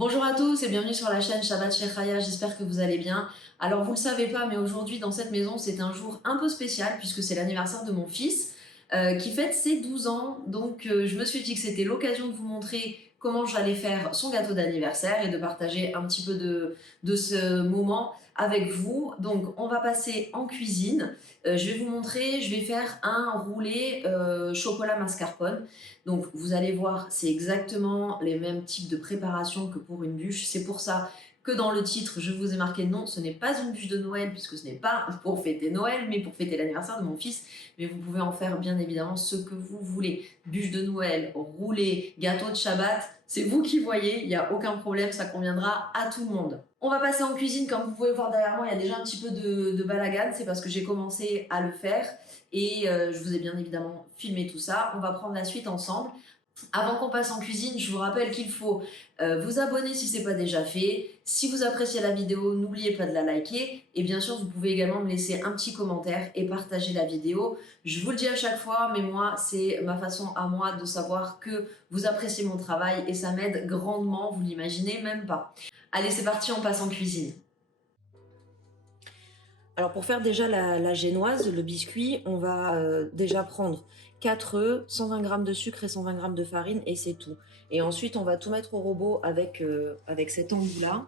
Bonjour à tous et bienvenue sur la chaîne Shabbat chez Chaya, j'espère que vous allez bien. Alors vous ne le savez pas, mais aujourd'hui dans cette maison c'est un jour un peu spécial puisque c'est l'anniversaire de mon fils qui fête ses 12 ans. Donc je me suis dit que c'était l'occasion de vous montrer comment j'allais faire son gâteau d'anniversaire et de partager un petit peu de ce moment avec vous. Donc on va passer en cuisine. Je vais vous montrer, je vais faire un roulé chocolat mascarpone. Donc vous allez voir, c'est exactement les mêmes types de préparation que pour une bûche. C'est pour ça que dans le titre, je vous ai marqué non, ce n'est pas une bûche de Noël, puisque ce n'est pas pour fêter Noël, mais pour fêter l'anniversaire de mon fils. Mais vous pouvez en faire bien évidemment ce que vous voulez. Bûche de Noël, roulé, gâteau de Shabbat, c'est vous qui voyez, il n'y a aucun problème, ça conviendra à tout le monde. On va passer en cuisine, comme vous pouvez voir derrière moi, il y a déjà un petit peu de balagan, c'est parce que j'ai commencé à le faire et je vous ai bien évidemment filmé tout ça. On va prendre la suite ensemble. Avant qu'on passe en cuisine, je vous rappelle qu'il faut vous abonner si ce n'est pas déjà fait. Si vous appréciez la vidéo, n'oubliez pas de la liker. Et bien sûr, vous pouvez également me laisser un petit commentaire et partager la vidéo. Je vous le dis à chaque fois, mais moi, c'est ma façon à moi de savoir que vous appréciez mon travail et ça m'aide grandement, vous l'imaginez même pas. Allez, c'est parti, on passe en cuisine. Alors pour faire déjà la génoise, le biscuit, on va déjà prendre 4 œufs, 120 g de sucre et 120 g de farine et c'est tout. Et ensuite on va tout mettre au robot avec cet embout-là,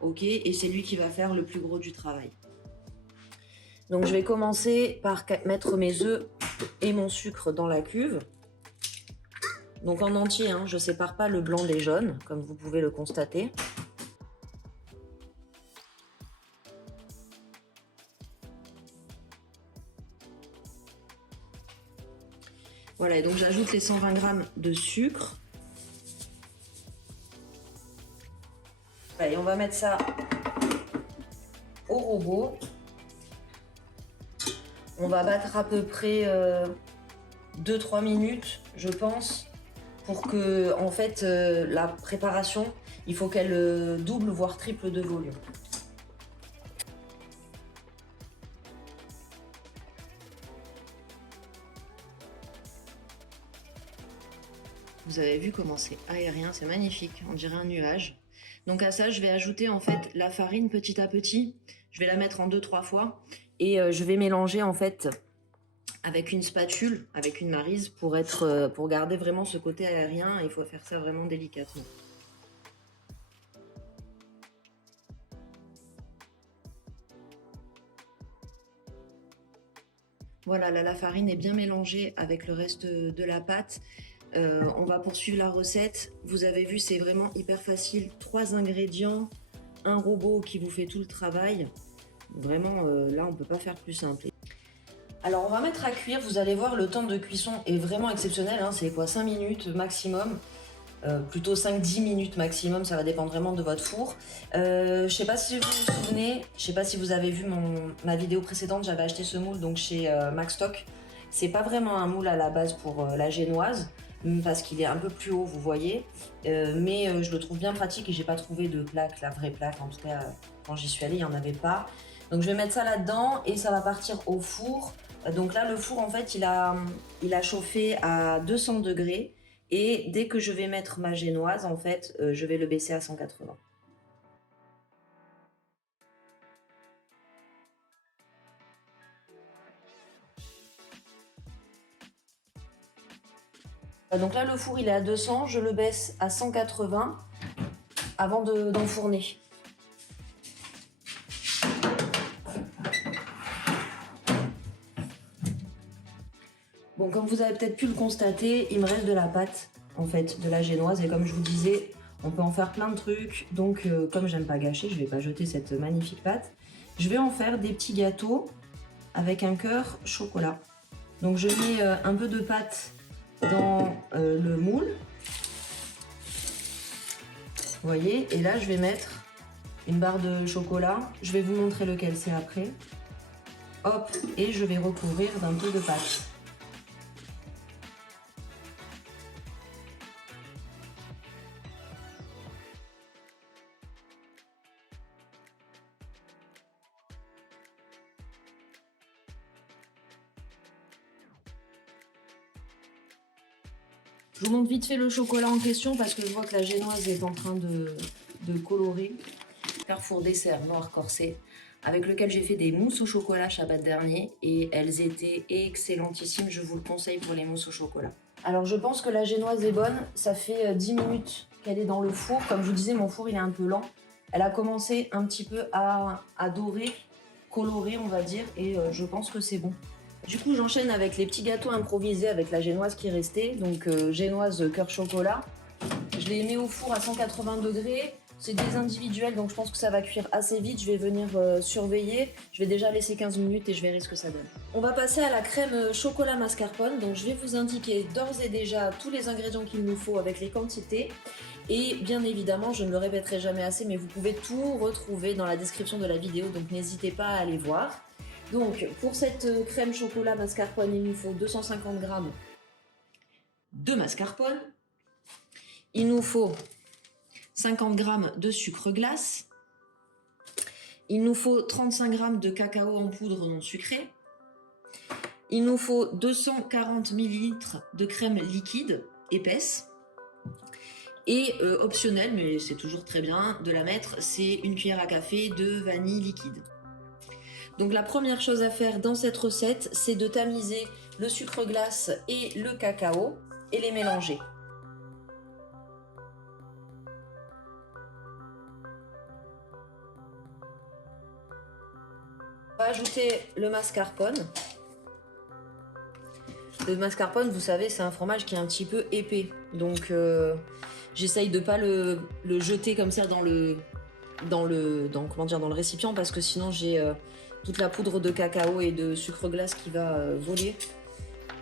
ok, et c'est lui qui va faire le plus gros du travail. Donc je vais commencer par mettre mes œufs et mon sucre dans la cuve. Donc en entier, hein, je ne sépare pas le blanc des jaunes, comme vous pouvez le constater. Voilà, et donc j'ajoute les 120 g de sucre. Allez, on va mettre ça au robot. On va battre à peu près 2-3 minutes, je pense, pour que, en fait, la préparation, il faut qu'elle double, voire triple de volume. Vous avez vu comment c'est aérien, c'est magnifique, on dirait un nuage. Donc à ça, je vais ajouter en fait la farine petit à petit. Je vais la mettre en 2-3 fois et je vais mélanger en fait avec une spatule, avec une maryse pour garder vraiment ce côté aérien. Il faut faire ça vraiment délicatement. Voilà, là la farine est bien mélangée avec le reste de la pâte. On va poursuivre la recette. Vous avez vu, c'est vraiment hyper facile. 3 ingrédients, un robot qui vous fait tout le travail. Vraiment, là, on ne peut pas faire plus simple. Alors, on va mettre à cuire. Vous allez voir, le temps de cuisson est vraiment exceptionnel. Hein. C'est quoi, 5 minutes maximum, plutôt 5-10 minutes maximum. Ça va dépendre vraiment de votre four. Je ne sais pas si vous vous souvenez, je ne sais pas si vous avez vu ma vidéo précédente. J'avais acheté ce moule donc chez Maxstock. C'est pas vraiment un moule à la base pour la génoise, parce qu'il est un peu plus haut, vous voyez, mais je le trouve bien pratique et j'ai pas trouvé de plaque, la vraie plaque, en tout cas quand j'y suis allée il n'y en avait pas. Donc je vais mettre ça là-dedans et ça va partir au four. Donc là le four en fait il a chauffé à 200 degrés et dès que je vais mettre ma génoise en fait je vais le baisser à 180. Donc là le four il est à 200, je le baisse à 180 avant d'enfourner. Bon, comme vous avez peut-être pu le constater, il me reste de la pâte, en fait, de la génoise. Et comme je vous disais, on peut en faire plein de trucs. Donc, comme j'aime pas gâcher, je vais pas jeter cette magnifique pâte. Je vais en faire des petits gâteaux avec un cœur chocolat. Donc, je mets un peu de pâte dans le moule. Vous voyez, et là, je vais mettre une barre de chocolat. Je vais vous montrer lequel c'est après. Hop, et je vais recouvrir d'un peu de pâte. Je vous montre vite fait le chocolat en question parce que je vois que la génoise est en train de colorer. Carrefour Dessert Noir Corsé, avec lequel j'ai fait des mousses au chocolat Shabbat dernier et elles étaient excellentissimes. Je vous le conseille pour les mousses au chocolat. Alors je pense que la génoise est bonne. Ça fait 10 minutes qu'elle est dans le four. Comme je vous disais, mon four il est un peu lent. Elle a commencé un petit peu à dorer, colorer on va dire, et je pense que c'est bon. Du coup j'enchaîne avec les petits gâteaux improvisés avec la génoise qui est restée. Donc génoise cœur chocolat. Je les mets au four à 180 degrés. C'est des individuels, donc je pense que ça va cuire assez vite. Je vais venir surveiller. Je vais déjà laisser 15 minutes et je verrai ce que ça donne. On va passer à la crème chocolat mascarpone. Donc je vais vous indiquer d'ores et déjà tous les ingrédients qu'il nous faut avec les quantités. Et bien évidemment, je ne le répéterai jamais assez, mais vous pouvez tout retrouver dans la description de la vidéo, donc n'hésitez pas à aller voir. Donc pour cette crème chocolat mascarpone, il nous faut 250 g de mascarpone. Il nous faut 50 g de sucre glace. Il nous faut 35 g de cacao en poudre non sucré. Il nous faut 240 ml de crème liquide épaisse. Et optionnel, mais c'est toujours très bien de la mettre, c'est une cuillère à café de vanille liquide. Donc la première chose à faire dans cette recette, c'est de tamiser le sucre glace et le cacao et les mélanger. On va ajouter le mascarpone. Le mascarpone, vous savez, c'est un fromage qui est un petit peu épais. Donc j'essaye de ne pas le jeter comme ça dans le récipient parce que sinon j'ai toute la poudre de cacao et de sucre glace qui va voler.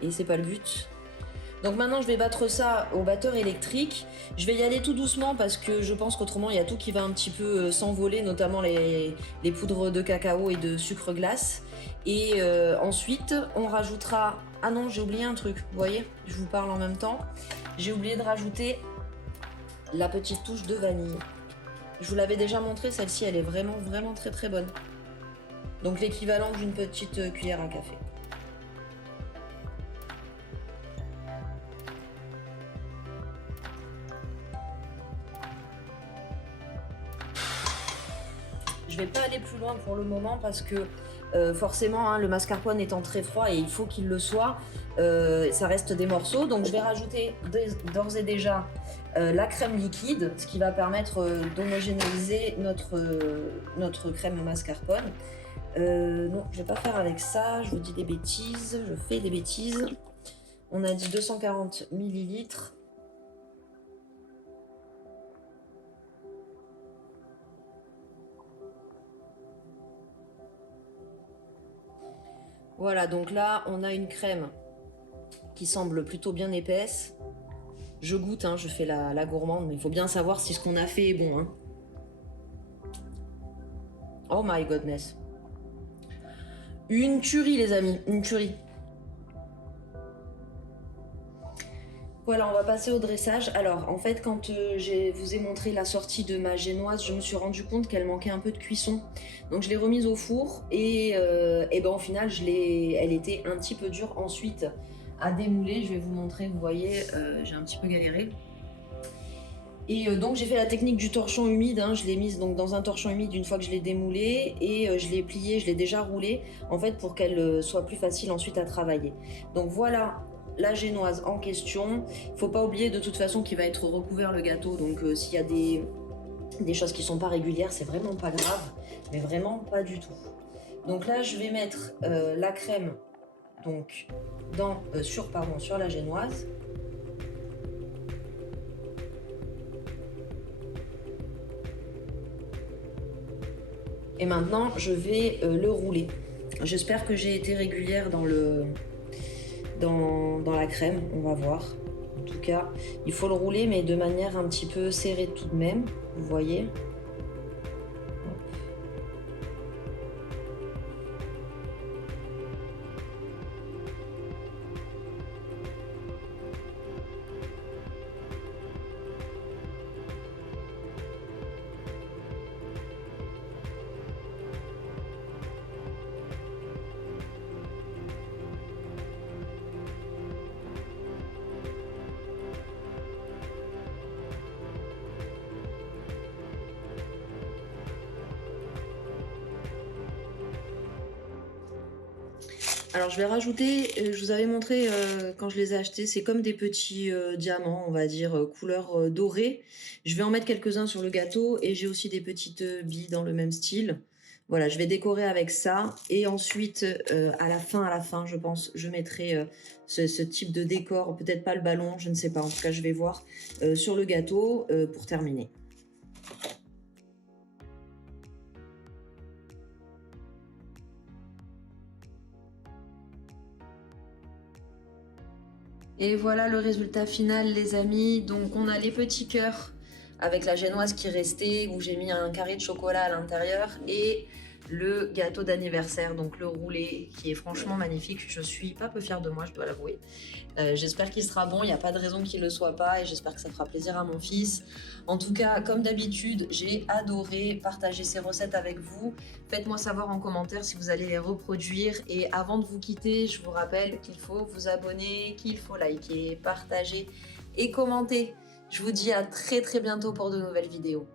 Et c'est pas le but. Donc maintenant je vais battre ça au batteur électrique. Je vais y aller tout doucement parce que je pense qu'autrement il y a tout qui va un petit peu s'envoler, notamment les poudres de cacao et de sucre glace. Et ensuite on rajoutera... Ah non, j'ai oublié un truc, vous voyez, je vous parle en même temps. J'ai oublié de rajouter la petite touche de vanille. Je vous l'avais déjà montré, celle-ci elle est vraiment très très bonne. Donc l'équivalent d'une petite cuillère à café. Je vais pas aller plus loin pour le moment parce que forcément hein, le mascarpone étant très froid et il faut qu'il le soit, ça reste des morceaux. Donc je vais rajouter d'ores et déjà la crème liquide, ce qui va permettre d'homogénéiser notre crème mascarpone. Non, je vais pas faire avec ça, je vous dis des bêtises, je fais des bêtises. On a dit 240 ml. Voilà, donc là, on a une crème qui semble plutôt bien épaisse. Je goûte, hein, je fais la gourmande, mais il faut bien savoir si ce qu'on a fait est bon. Hein. Oh my goodness. Une tuerie, les amis, une tuerie. Voilà, on va passer au dressage. Alors, en fait, quand je vous ai montré la sortie de ma génoise, je me suis rendu compte qu'elle manquait un peu de cuisson. Donc, je l'ai remise au four et ben, au final, elle était un petit peu dure ensuite à démouler. Je vais vous montrer, vous voyez, j'ai un petit peu galéré. Et donc, j'ai fait la technique du torchon humide. Hein. Je l'ai mise donc, dans un torchon humide une fois que je l'ai démoulée et je l'ai pliée, je l'ai déjà roulée, en fait, pour qu'elle soit plus facile ensuite à travailler. Donc, voilà la génoise en question. Il ne faut pas oublier de toute façon qu'il va être recouvert le gâteau, donc s'il y a des choses qui sont pas régulières, c'est vraiment pas grave, mais vraiment pas du tout. Donc là je vais mettre la crème donc sur la génoise. Et maintenant je vais le rouler. J'espère que j'ai été régulière dans la crème, on va voir. En tout cas, il faut le rouler, mais de manière un petit peu serrée tout de même, vous voyez. Alors je vais rajouter, je vous avais montré quand je les ai achetés, c'est comme des petits diamants, on va dire, couleur dorée. Je vais en mettre quelques-uns sur le gâteau et j'ai aussi des petites billes dans le même style. Voilà, je vais décorer avec ça et ensuite, à la fin, je pense, je mettrai ce type de décor, peut-être pas le ballon, je ne sais pas, en tout cas je vais voir, sur le gâteau pour terminer. Et voilà le résultat final, les amis. Donc, on a les petits cœurs avec la génoise qui restait, où j'ai mis un carré de chocolat à l'intérieur, et le gâteau d'anniversaire, donc le roulé, qui est franchement magnifique. Je suis pas peu fière de moi, je dois l'avouer. J'espère qu'il sera bon, il n'y a pas de raison qu'il ne le soit pas, et j'espère que ça fera plaisir à mon fils. En tout cas, comme d'habitude, j'ai adoré partager ces recettes avec vous. Faites-moi savoir en commentaire si vous allez les reproduire. Et avant de vous quitter, je vous rappelle qu'il faut vous abonner, qu'il faut liker, partager et commenter. Je vous dis à très bientôt pour de nouvelles vidéos.